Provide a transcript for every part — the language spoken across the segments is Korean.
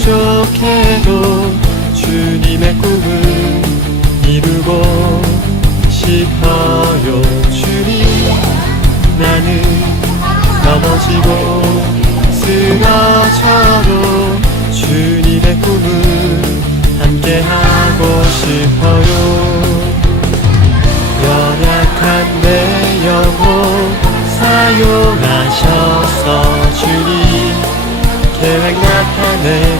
부족해도 주님의 꿈을 이루고 싶어요. 주님 나는 넘어지고 쓰러져도 주님의 꿈을 함께 하고 싶어요. 연약한 내 영혼 사용하셔서 주님 계획 나타내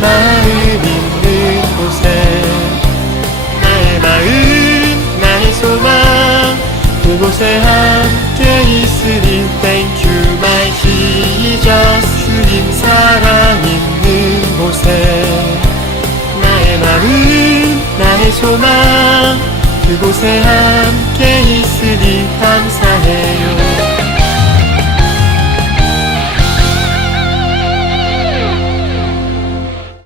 마음 있는 곳에 나의 마음 나의 소망 그곳에 함께 있으니 Thank you my Jesus 주님 사랑 있는 곳에 나의 마음 나의 소망 그곳에 함께 있으니 감사해요